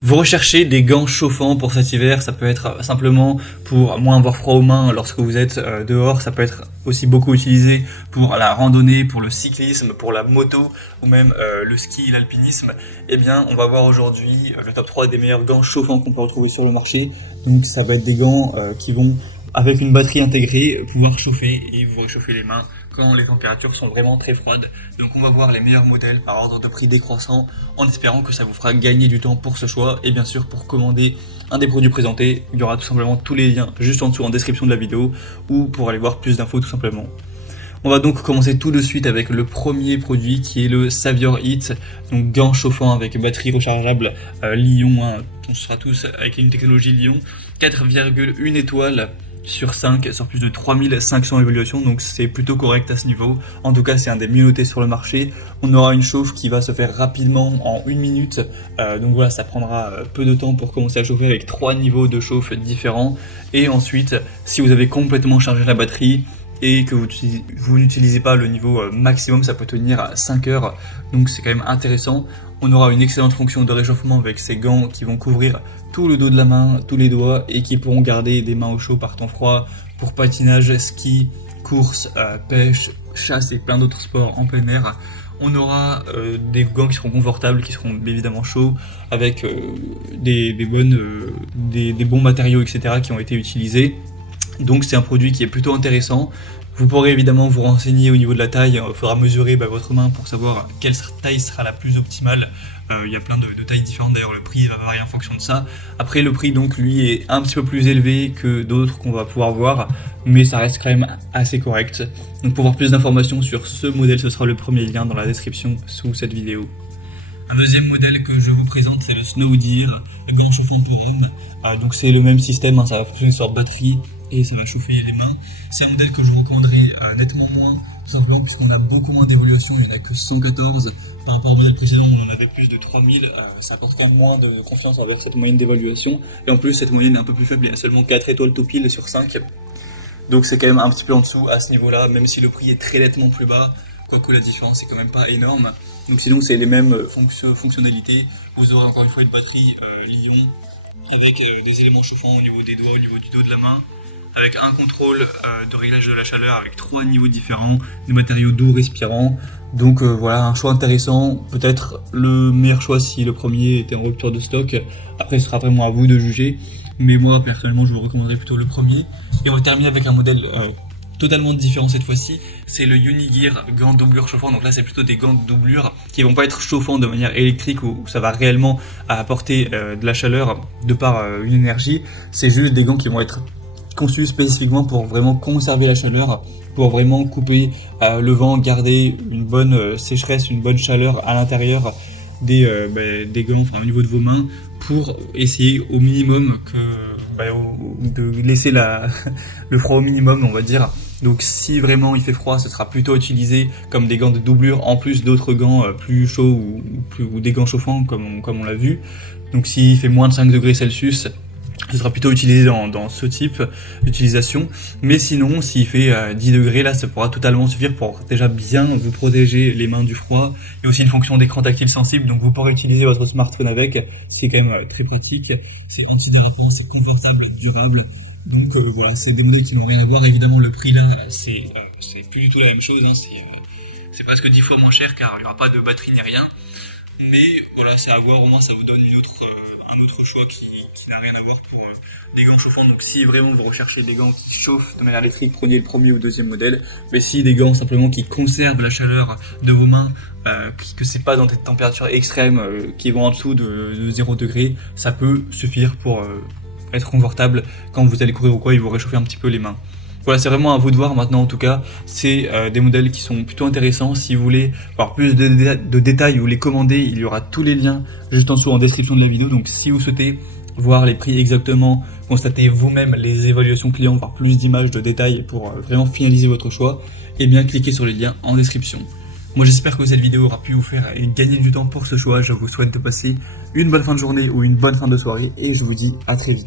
Vous recherchez des gants chauffants pour cet hiver, ça peut être simplement pour moins avoir froid aux mains lorsque vous êtes dehors, ça peut être aussi beaucoup utilisé pour la randonnée, pour le cyclisme, pour la moto ou même le ski, l'alpinisme. Eh bien, on va voir aujourd'hui le top 3 des meilleurs gants chauffants qu'on peut retrouver sur le marché. Donc ça va être des gants qui vont, avec une batterie intégrée, pouvoir chauffer et vous réchauffer les mains quand les températures sont vraiment très froides. Donc on va voir les meilleurs modèles par ordre de prix décroissant en espérant que ça vous fera gagner du temps pour ce choix. Et bien sûr, pour commander un des produits présentés, il y aura tout simplement tous les liens juste en dessous en description de la vidéo ou pour aller voir plus d'infos tout simplement. On va donc commencer tout de suite avec le premier produit qui est le Savior Heat, donc gants chauffants avec batterie rechargeable Li-ion, on sera tous avec une technologie Li-ion, 4,1 étoiles sur 5, sur plus de 3500 évaluations, donc c'est plutôt correct à ce niveau. En tout cas, c'est un des mieux notés sur le marché. On aura une chauffe qui va se faire rapidement en 1 minute, donc voilà, ça prendra peu de temps pour commencer à chauffer avec 3 niveaux de chauffe différents. Et ensuite, si vous avez complètement chargé la batterie et que vous n'utilisez pas le niveau maximum, ça peut tenir à 5 heures, donc c'est quand même intéressant. On aura une excellente fonction de réchauffement avec ces gants qui vont couvrir tout le dos de la main, tous les doigts et qui pourront garder des mains au chaud par temps froid pour patinage, ski, course, pêche, chasse et plein d'autres sports en plein air. On aura des gants qui seront confortables, qui seront évidemment chauds, avec des bons matériaux, etc. qui ont été utilisés. Donc c'est un produit qui est plutôt intéressant. Vous pourrez évidemment vous renseigner au niveau de la taille, il faudra mesurer votre main pour savoir quelle taille sera la plus optimale. Il y a plein de tailles différentes, d'ailleurs le prix va varier en fonction de ça. Après le prix donc lui est un petit peu plus élevé que d'autres qu'on va pouvoir voir, mais ça reste quand même assez correct. Donc pour voir plus d'informations sur ce modèle, ce sera le premier lien dans la description sous cette vidéo. Un deuxième modèle que je vous présente, c'est le Snow Deer, le gant chauffant pour hommes. Donc c'est le même système, ça va fonctionner sur batterie et ça va chauffer les mains. C'est un modèle que je vous recommanderais nettement moins, tout simplement puisqu'on a beaucoup moins d'évolution, il n'y en a que 114. Par rapport au modèle précédent, on en avait plus de 3000, ça apporte quand même moins de confiance envers cette moyenne d'évaluation. Et en plus, cette moyenne est un peu plus faible, il y a seulement 4 étoiles tout pile sur 5. Donc c'est quand même un petit peu en dessous à ce niveau-là, même si le prix est très nettement plus bas. Quoique la différence est quand même pas énorme. Donc sinon c'est les mêmes fonctionnalités. Vous aurez encore une fois une batterie Li-ion avec des éléments chauffants au niveau des doigts, au niveau du dos de la main, avec un contrôle de réglage de la chaleur avec 3 niveaux différents, des matériaux doux respirants. Donc voilà, un choix intéressant, peut-être le meilleur choix si le premier était en rupture de stock. Après ce sera vraiment à vous de juger, mais moi personnellement je vous recommanderais plutôt le premier. Et on va terminer avec un modèle totalement différent cette fois-ci, c'est le Unigear gants doublure chauffant. Donc là c'est plutôt des gants de doublure qui vont pas être chauffants de manière électrique où ça va réellement apporter de la chaleur de par une énergie. C'est juste des gants qui vont être conçus spécifiquement pour vraiment conserver la chaleur, pour vraiment couper le vent, garder une bonne sécheresse, une bonne chaleur à l'intérieur des gants, enfin au niveau de vos mains, pour essayer au minimum de laisser le froid au minimum, on va dire. Donc si vraiment il fait froid, ce sera plutôt utilisé comme des gants de doublure en plus d'autres gants plus chauds ou des gants chauffants comme on l'a vu. Donc s'il fait moins de 5 degrés Celsius, ce sera plutôt utilisé dans ce type d'utilisation. Mais sinon, s'il fait 10 degrés, là, ça pourra totalement suffire pour déjà bien vous protéger les mains du froid. Il y a aussi une fonction d'écran tactile sensible, donc vous pourrez utiliser votre smartphone avec, ce qui est quand même très pratique. C'est antidérapant, c'est confortable, durable. Donc voilà, c'est des modèles qui n'ont rien à voir. Évidemment, le prix là, c'est plus du tout la même chose. C'est presque 10 fois moins cher car il n'y aura pas de batterie ni rien. Mais voilà, c'est à voir, au moins ça vous donne un autre choix qui n'a rien à voir pour des gants chauffants. Donc si vraiment vous recherchez des gants qui chauffent de manière électrique, prenez le premier ou deuxième modèle. Mais si des gants simplement qui conservent la chaleur de vos mains, puisque c'est pas dans des températures extrêmes qui vont en dessous de 0 degré, ça peut suffire pour être confortable quand vous allez courir ou quoi et vous réchauffer un petit peu les mains. Voilà, c'est vraiment à vous de voir maintenant en tout cas. C'est des modèles qui sont plutôt intéressants. Si vous voulez avoir plus de détails ou les commander, il y aura tous les liens juste en dessous en description de la vidéo. Donc si vous souhaitez voir les prix exactement, constater vous-même les évaluations clients, voir plus d'images, de détails pour vraiment finaliser votre choix, eh bien cliquez sur les liens en description. Moi j'espère que cette vidéo aura pu vous faire gagner du temps pour ce choix. Je vous souhaite de passer une bonne fin de journée ou une bonne fin de soirée et je vous dis à très vite.